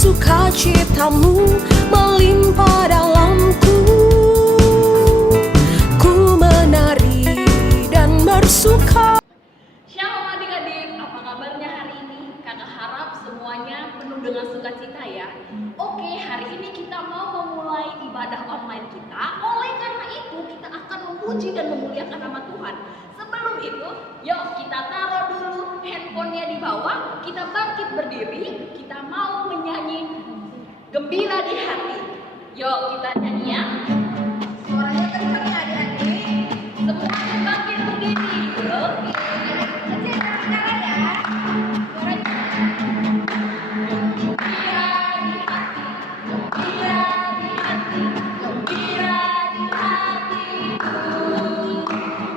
sukacitamu melimpah dalamku. Ku menari dan bersuka. Shalom adik-adik, apa kabarnya hari ini? Kakak harap semuanya penuh dengan sukacita ya. Oke, hari ini kita mau memulai ibadah online kita. Oleh karena itu, kita akan memuji dan memuliakan nama Tuhan. Sebelum itu, yuk kita taruh dulu handphonenya di bawah. Kita bangkit berdiri. Kita mau menyanyi Gembira di Hati. Yuk kita nyanyi ya. Suaranya kencang ya adik-adik. Semuanya bangkit berdiri. Oke. Kecil cara ya. Suaranya Gembira di hati, gembira di hati, gembira di hatiku.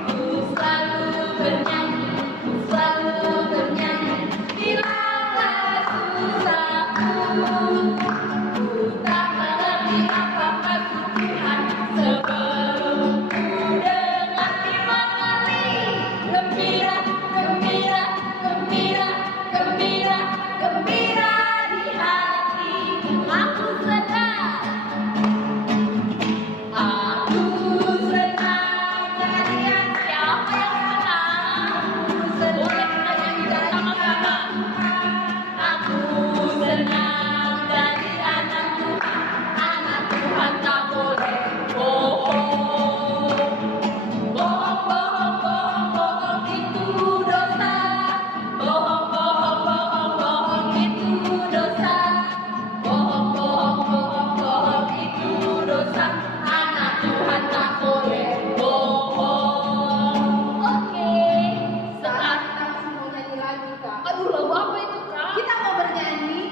Ku selalu bernyanyi, ku selalu bernyanyi. Bilanglah susahku. Ku tak mengerti apa maksud Tuhan sebelum ku dengar firman kali. Gembira, gembira, gembira, gembira, gembira di hatiku. Aku senang kalian. Siapa yang senang? Boleh kita nyanyi bersama-sama. Aku senang jadi anak Tuhan. Anak Tuhan tak boleh bohong. Bohong, bohong, bohong, bohong itu dosa. Bohong, bohong, bohong, bohong itu dosa. Bohong, bohong, bohong, bohong itu dosa. Anak Tuhan tak boleh bohong. Oke, saat kita masih mau nyanyi lagi Kak. aduh lagu apa itu Kak? Kita mau bernyanyi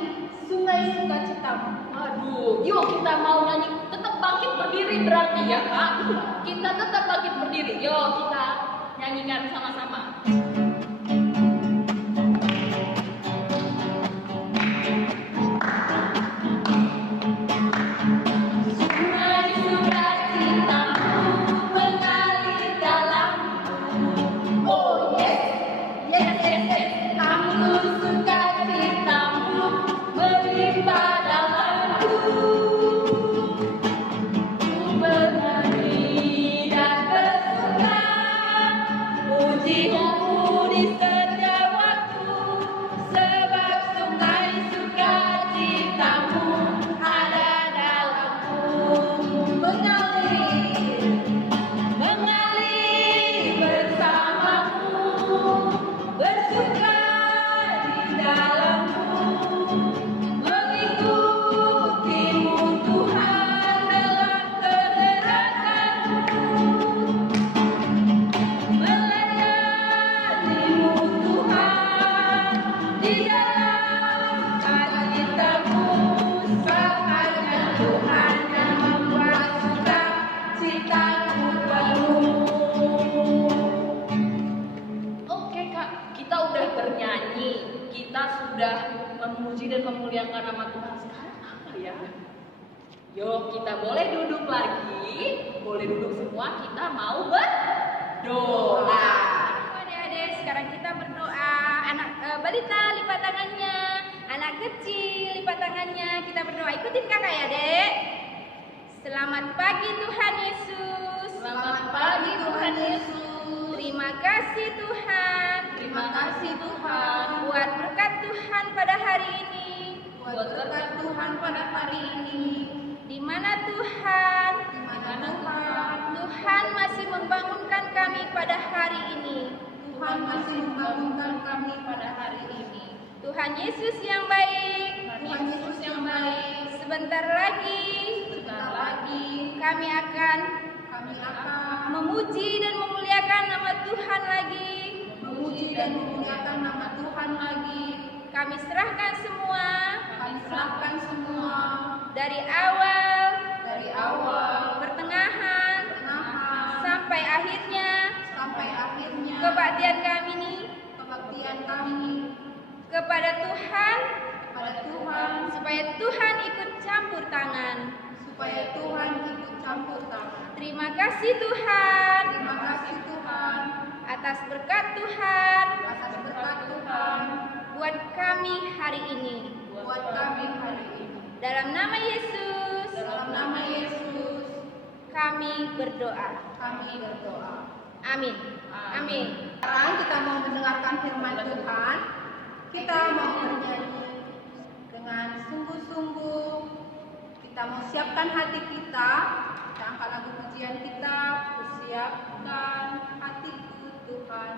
Sungai Sukacitamu. Aduh, yuk kita mau nyanyi. Tetap bangkit berdiri berarti ya Kak. Kita tetap bangkit berdiri. Yuk kita nyanyikan sama-sama. Sungai sukacitamu mengalir dalamku. Oh yes, yes, yes, yes. Aku sukacitamu melimpah dalamku. Ku bernyanyi dan bersuka, pujianmu di setiap waktu. Sebab sungai sukacitamu ada dalamku. Mengalir bersamamu, bersuka di dalammu, mengikutimu Tuhan dalam kebenaranmu, melayanimu Tuhan di dalam cita-citamu. Sepanjang Tuhan yang membuat sukacitaku penuh. Oke Kak, kita udah bernyanyi, kita sudah memuji dan memuliakan nama Tuhan. Sekarang apa ya? Yuk kita boleh duduk lagi, boleh duduk semua. Kita mau berdoa. Adik-adik, sekarang kita berdoa. Anak balita lipat tangannya, anak kecil lipat tangannya. Kita berdoa. Ikutin kakak ya, Dek. Selamat pagi Tuhan Yesus. Selamat pagi Tuhan Yesus. Terima kasih Tuhan. Terima kasih Tuhan Buat berkat Tuhan pada hari ini. buat berkat Tuhan pada hari ini. Di mana Tuhan? Di mana Tuhan? Tuhan masih membangunkan kami pada hari ini. Tuhan masih membangunkan kami pada hari ini. Tuhan Yesus yang baik. Tuhan Yesus yang baik. Sebentar lagi Sebentar lagi kami akan kami akan memuji dan memuliakan nama Tuhan lagi. memuji dan memuliakan nama Tuhan lagi. Kami serahkan semua Kami serahkan semua dari awal, awal, pertengahan, sampai akhirnya sampai akhirnya kebaktian kami ini kebaktian kami kepada Tuhan, pada Tuhan, supaya Tuhan ikut campur tangan. supaya Tuhan ikut campur tangan. Terima kasih Tuhan Terima kasih Tuhan atas berkat Tuhan atas berkat Tuhan buat kami hari ini. buat kami hari ini. Dalam nama Yesus, kami berdoa. Amin. Amin. Sekarang kita mau mendengarkan firman Tuhan. Kita mau bernyanyi dengan sungguh-sungguh. Kita mau siapkan hati kita. Kita angkat lagu pujian kita. Kusiapkan hatiku Tuhan.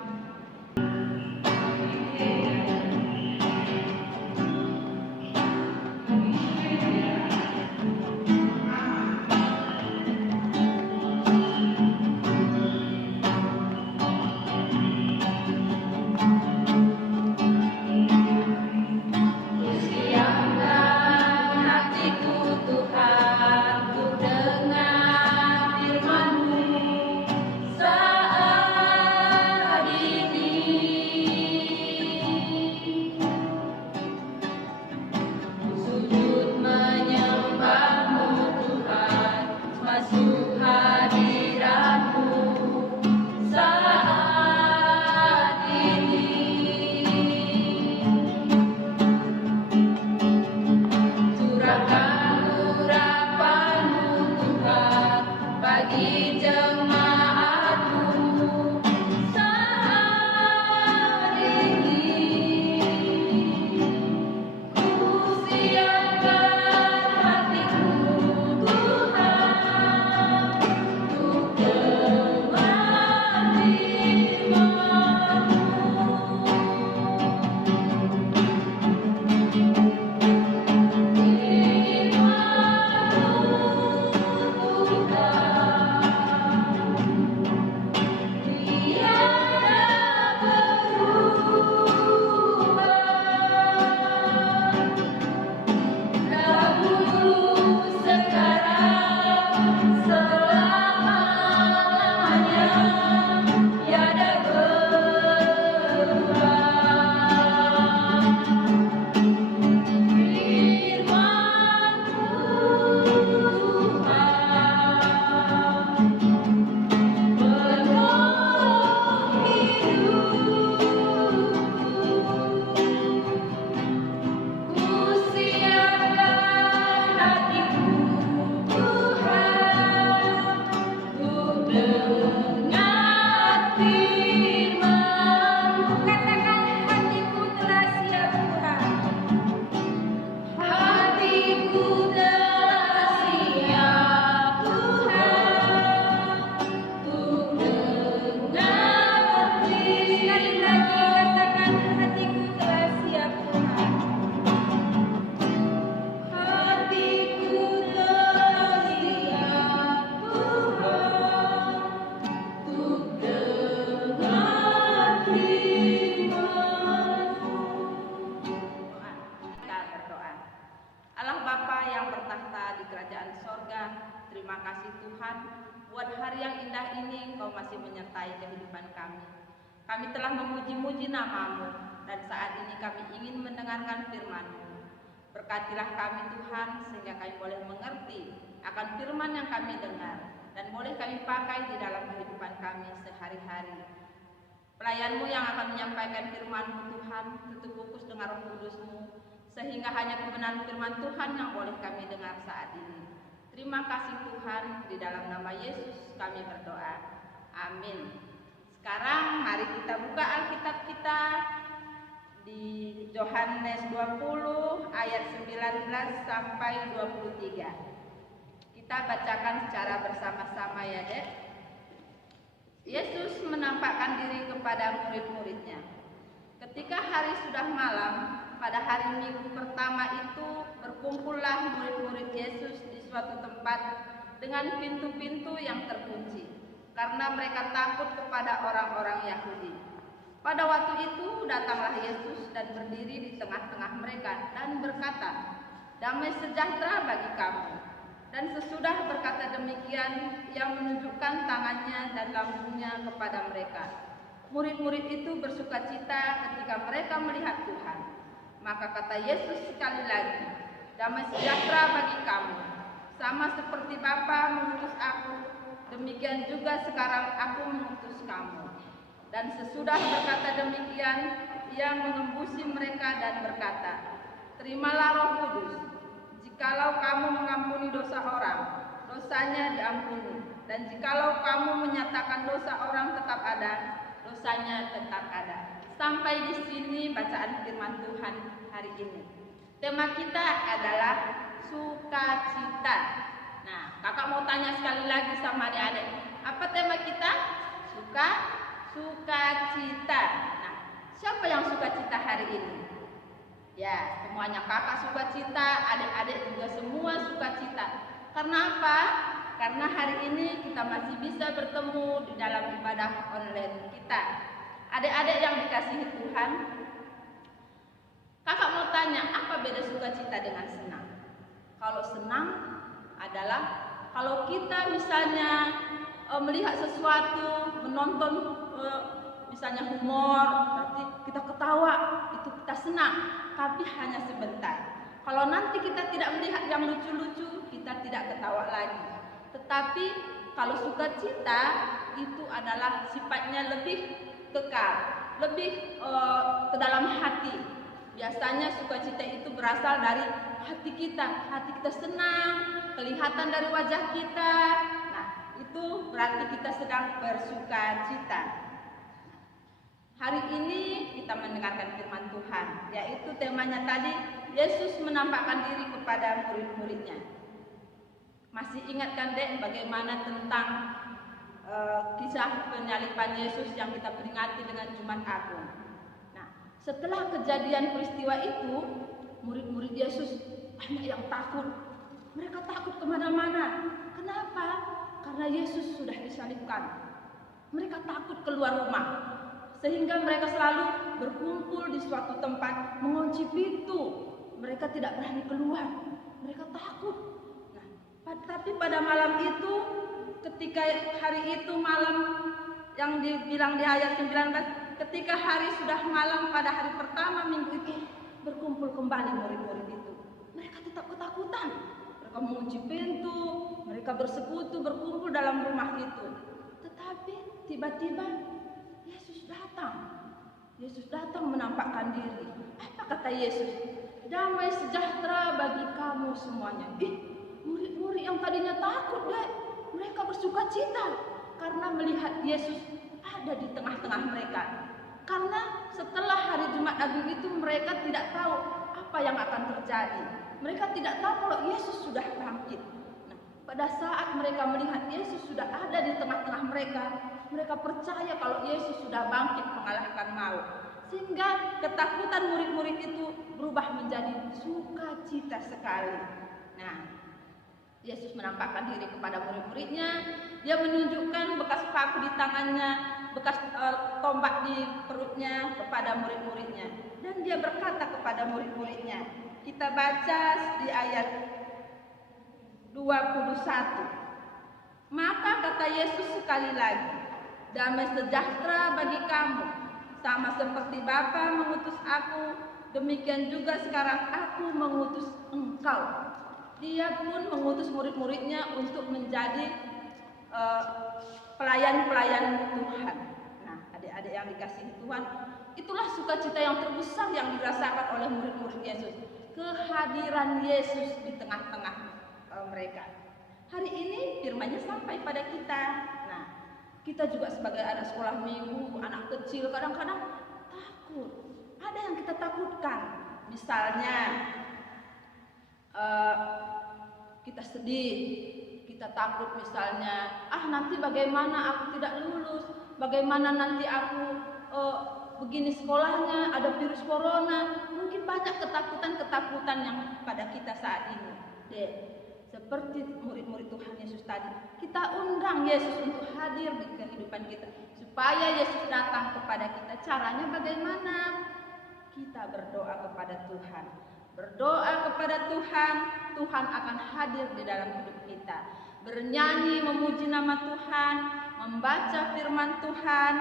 Terima kasih Tuhan, buat hari yang indah ini Engkau masih menyertai kehidupan kami. Kami telah memuji-muji nama-Mu, dan saat ini kami ingin mendengarkan firman-Mu. Berkatilah kami Tuhan, sehingga kami boleh mengerti akan firman yang kami dengar, dan boleh kami pakai di dalam kehidupan kami sehari-hari. Pelayan-Mu yang akan menyampaikan firman-Mu Tuhan, tutup fokus dengan Roh Kudus-Mu, sehingga hanya kebenaran firman Tuhan yang boleh kami dengar saat ini. Terima kasih Tuhan, di dalam nama Yesus kami berdoa. Amin. Sekarang mari kita buka Alkitab kita di Yohanes 20 ayat 19 sampai 23. Kita bacakan secara bersama-sama ya, Dek. Yesus menampakkan diri kepada murid-muridnya. Ketika hari sudah malam, pada hari Minggu pertama itu berkumpullah murid-murid Yesus di suatu tempat dengan pintu-pintu yang terkunci, karena mereka takut kepada orang-orang Yahudi. Pada waktu itu datanglah Yesus dan berdiri di tengah-tengah mereka dan berkata, "Damai sejahtera bagi kamu." Dan sesudah berkata demikian, ia menunjukkan tangannya dan lambungnya kepada mereka. Murid-murid itu bersukacita ketika mereka melihat Tuhan. Maka kata Yesus sekali lagi, "Damai sejahtera bagi kamu. Sama seperti Bapa mengutus aku, demikian juga sekarang aku mengutus kamu." Dan sesudah berkata demikian, ia mengembusi mereka dan berkata, terimalah Roh Kudus. Jikalau kamu mengampuni dosa orang, dosanya diampuni. Dan jikalau kamu menyatakan dosa orang tetap ada, dosanya tetap ada. Sampai di sini bacaan firman Tuhan hari ini. Tema kita adalah sukacita. Nah, kakak mau tanya sekali lagi sama adik-adik. Apa tema kita? Sukacita. Nah, siapa yang sukacita hari ini? Ya, semuanya kakak sukacita, adik-adik juga semua sukacita. Karena apa? Karena hari ini kita masih bisa bertemu di dalam ibadah online kita. Adik-adik yang dikasihi Tuhan, kakak mau tanya, apa beda sukacita dengan senang? Kalau senang adalah kalau kita misalnya melihat sesuatu, menonton misalnya humor, berarti kita ketawa, itu kita senang, tapi hanya sebentar. Kalau nanti kita tidak melihat yang lucu-lucu, kita tidak ketawa lagi. Tetapi kalau sukacita itu adalah sifatnya lebih kekal, lebih ke dalam hati. Biasanya sukacita itu berasal dari hati kita senang, kelihatan dari wajah kita. Nah, itu berarti kita sedang bersukacita. Hari ini kita mendengarkan firman Tuhan, yaitu temanya tadi, Yesus menampakkan diri kepada murid-muridnya. Masih ingat kan Dek bagaimana tentang kisah penyaliban Yesus yang kita peringati dengan Jumat Agung. Nah, setelah kejadian peristiwa itu, murid-murid Yesus banyak yang takut. Mereka takut kemana-mana. Kenapa? Karena Yesus sudah disalibkan. Mereka takut keluar rumah, sehingga mereka selalu berkumpul di suatu tempat, mengunci pintu. Mereka tidak berani keluar. Mereka takut. Tapi pada malam itu, ketika hari itu malam yang dibilang di ayat 19, ketika hari sudah malam pada hari pertama minggu itu, berkumpul kembali murid-murid itu. Mereka tetap ketakutan. Mereka mengunci pintu, mereka bersekutu, berkumpul dalam rumah itu. Tetapi tiba-tiba Yesus datang. Yesus datang menampakkan diri. Apa kata Yesus? Damai sejahtera bagi kamu semuanya. Murid-murid yang tadinya takut, Dek, mereka bersukacita karena melihat Yesus ada di tengah-tengah mereka. Karena setelah hari Jumat Agung itu mereka tidak tahu apa yang akan terjadi. Mereka tidak tahu kalau Yesus sudah bangkit. Nah, pada saat mereka melihat Yesus sudah ada di tengah-tengah mereka, mereka percaya kalau Yesus sudah bangkit mengalahkan maut. Sehingga ketakutan murid-murid itu berubah menjadi sukacita sekali. Nah, Yesus menampakkan diri kepada murid-muridnya. Dia menunjukkan bekas paku di tangannya, bekas tombak di perutnya kepada murid-muridnya. Dan dia berkata kepada murid-muridnya. Kita baca di ayat 21. Maka kata Yesus sekali lagi, damai sejahtera bagi kamu. Sama seperti Bapa mengutus aku, demikian juga sekarang aku mengutus engkau. Dia pun mengutus murid-muridnya untuk menjadi pelayan-pelayan Tuhan. Nah, adik-adik yang dikasihi Tuhan, itulah sukacita yang terbesar yang dirasakan oleh murid-murid Yesus. Kehadiran Yesus di tengah-tengah mereka. Hari ini firman-Nya sampai pada kita. Nah, kita juga sebagai anak sekolah minggu, anak kecil, kadang-kadang takut. Ada yang kita takutkan. Misalnya, kita sedih, kita takut misalnya, nanti bagaimana aku tidak lulus, bagaimana nanti aku begini sekolahnya, ada virus corona. Mungkin banyak ketakutan-ketakutan yang pada kita saat ini. Dek, seperti murid-murid Tuhan Yesus tadi, kita undang Yesus untuk hadir di kehidupan kita, supaya Yesus datang kepada kita. Caranya bagaimana? Kita berdoa kepada Tuhan. Berdoa kepada Tuhan, Tuhan akan hadir di dalam hidup kita. Bernyanyi, memuji nama Tuhan, membaca firman Tuhan,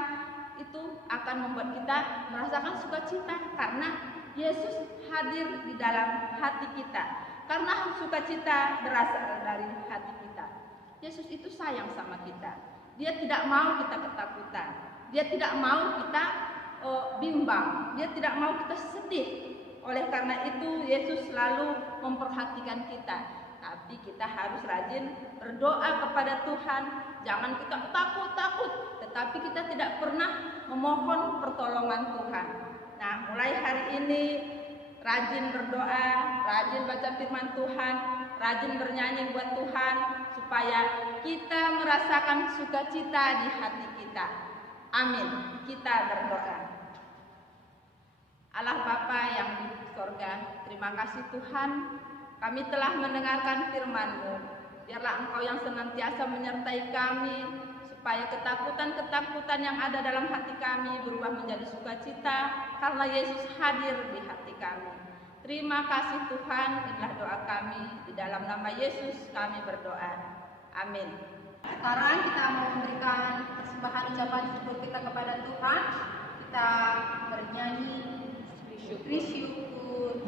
itu akan membuat kita merasakan sukacita karena Yesus hadir di dalam hati kita. Karena sukacita berasal dari hati kita. Yesus itu sayang sama kita. Dia tidak mau kita ketakutan. Dia tidak mau kita bimbang. Dia tidak mau kita sedih. Oleh karena itu Yesus selalu memperhatikan kita. Tapi kita harus rajin berdoa kepada Tuhan. Jangan kita takut-takut, tetapi kita tidak pernah memohon pertolongan Tuhan. Nah, mulai hari ini rajin berdoa, rajin baca firman Tuhan, rajin bernyanyi buat Tuhan, supaya kita merasakan sukacita di hati kita. Amin. Kita berdoa. Allah Bapa yang di sorga, terima kasih Tuhan, kami telah mendengarkan firman-Mu. Biarlah Engkau yang senantiasa menyertai kami, supaya ketakutan-ketakutan yang ada dalam hati kami berubah menjadi sukacita, karena Yesus hadir di hati kami. Terima kasih Tuhan, inilah doa kami, di dalam nama Yesus kami berdoa. Amin. Sekarang kita mau memberikan persembahan ucapan syukur kita kepada Tuhan. Kita bernyanyi bersyukur.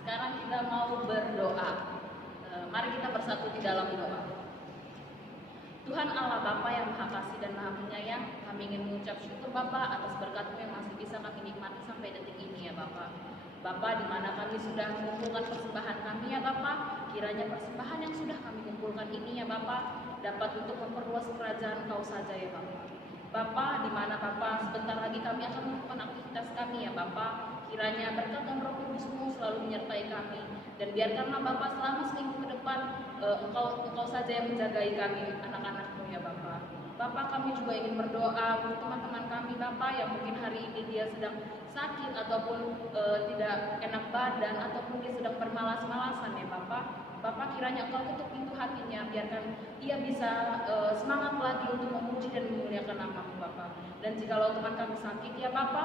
Sekarang kita mau berdoa. Mari kita bersatu di dalam doa. Tuhan Allah Bapa yang Maha Kasih dan Maha Penyayang, kami ingin mengucap syukur Bapa atas berkat-Mu yang masih bisa kami nikmati sampai detik ini ya Bapa. Bapa, di mana kami sudah mengumpulkan persembahan kami ya Bapa, kiranya persembahan yang sudah kami kumpulkan ini ya Bapa dapat untuk memperluas kerajaan Kau saja ya Bapa. Bapa, di mana Bapa sebentar lagi kami akan melakukan aktivitas kami ya Bapa, kiranya berkat dan Roh Kudus-Mu selalu menyertai kami, dan biarkanlah Bapa selama seminggu ke depan Engkau saja yang menjagai kami, anak-anak-Mu ya Bapa. Bapa, kami juga ingin berdoa untuk teman-teman kami Bapa yang mungkin hari ini dia sedang sakit ataupun tidak enak badan ataupun dia sedang bermalas-malasan ya Bapa. Bapa, kiranya Engkau ketuk pintu hatinya, biarkan ia bisa semangat lagi untuk memuji dan memuliakan nama-Mu Bapa. Dan jikalau teman kami sakit ya Bapa,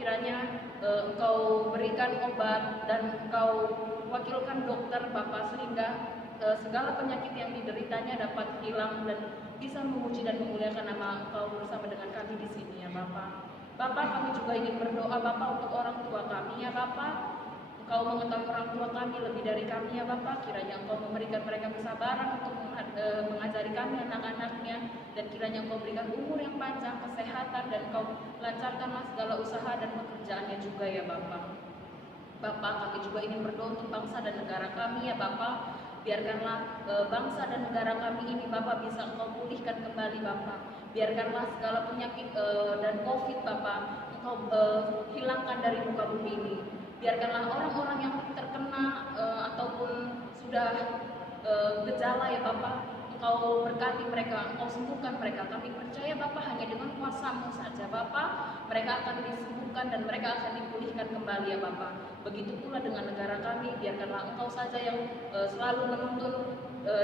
kiranya Engkau berikan obat dan Engkau wakilkan dokter Bapa, sehingga segala penyakit yang dideritanya dapat hilang dan bisa memuji dan memuliakan nama Engkau bersama dengan kami di sini ya Bapa. Bapa, kami juga ingin berdoa Bapa untuk orang tua kami ya Bapa. Engkau mengetahui orang tua kami lebih dari kami ya Bapa, kiranya Engkau memberikan mereka kesabaran untuk mengajari kami anak-anaknya, dan kiranya Engkau berikan umur yang panjang, kesehatan, dan Engkau lancarkanlah segala usaha dan pekerjaannya juga ya Bapa. Bapa, kami juga ingin berdoa untuk bangsa dan negara kami ya Bapa. Biarkanlah bangsa dan negara kami ini Bapa bisa Engkau pulihkan kembali Bapa. Biarkanlah segala penyakit dan COVID Bapa Engkau hilangkan dari muka bumi ini. Biarkanlah orang-orang yang terkena ataupun sudah gejala ya Bapa, Engkau berkati mereka, Engkau sembuhkan mereka. Kami percaya Bapa, hanya dengan kuasa-Mu saja Bapa, mereka akan disembuhkan dan mereka akan dipulihkan kembali ya Bapa. Begitu pula dengan negara kami, biarkanlah Engkau saja yang selalu menuntun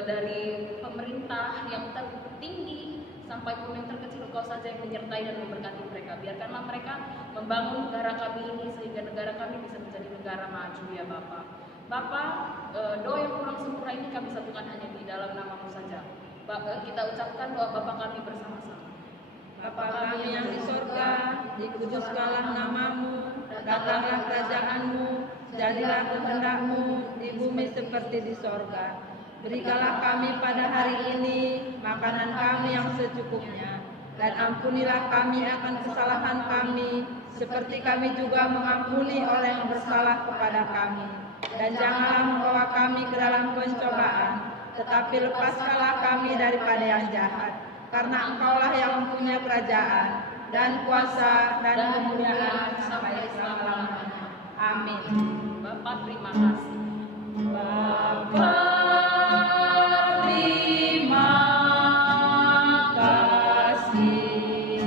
dari pemerintah yang tertinggi sampai pun yang terkecil, Engkau saja yang menyertai dan memberkati mereka. Biarkanlah mereka membangun negara kami ini sehingga negara kami bisa menjadi negara maju ya Bapa. Bapa, doa yang kurang sempurna ini kami satukan hanya di dalam nama-Mu saja. Kita ucapkan doa Bapa kami bersama-sama. Bapa kami yang di sorga, dikuduskanlah nama-Mu, datanglah kerajaan-Mu, jadilah kehendak-Mu di bumi seperti di sorga. Berikanlah kami pada hari ini makanan kami yang secukupnya, dan ampunilah kami akan kesalahan kami, seperti kami juga mengampuni orang yang bersalah kepada kami. Dan janganlah membawa kami ke dalam pencobaan, tetapi lepaskanlah kami daripada yang jahat. Karena Engkaulah yang mempunyai kerajaan, dan kuasa, dan kemuliaan sampai selama-lamanya. Amin. Bapak, terima kasih. Bapa, terima kasih.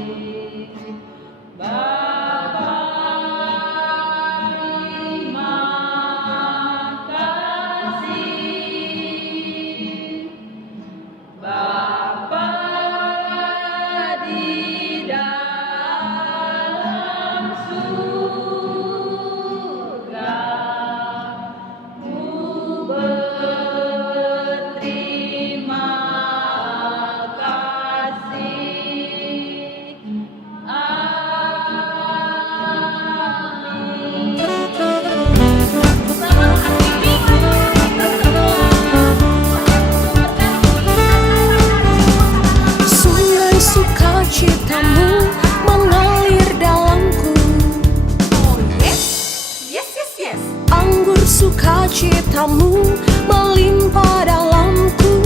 sukacitamu melimpah dalamku.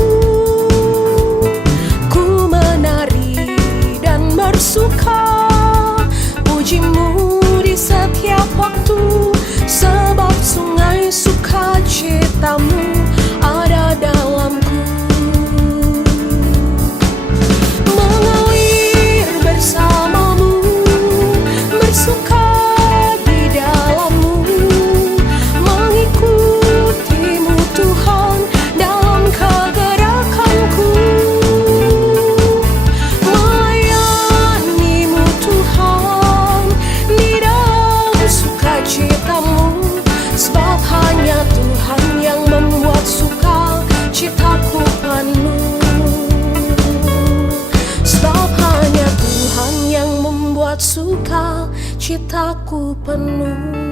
Ku menari dan bersuka, pujimu di setiap waktu, sebab sungai sukacitamu ada dalamku. Mengalir bersamamu, bersuka di dalammu, mengikutimu Tuhan dalam kegerakanku, melayanimu Tuhan di dalam sukacitamu, sebab hanya Tuhan yang membuat sukacitaku penuh. Sebab hanya Tuhan yang membuat sukacitaku penuh.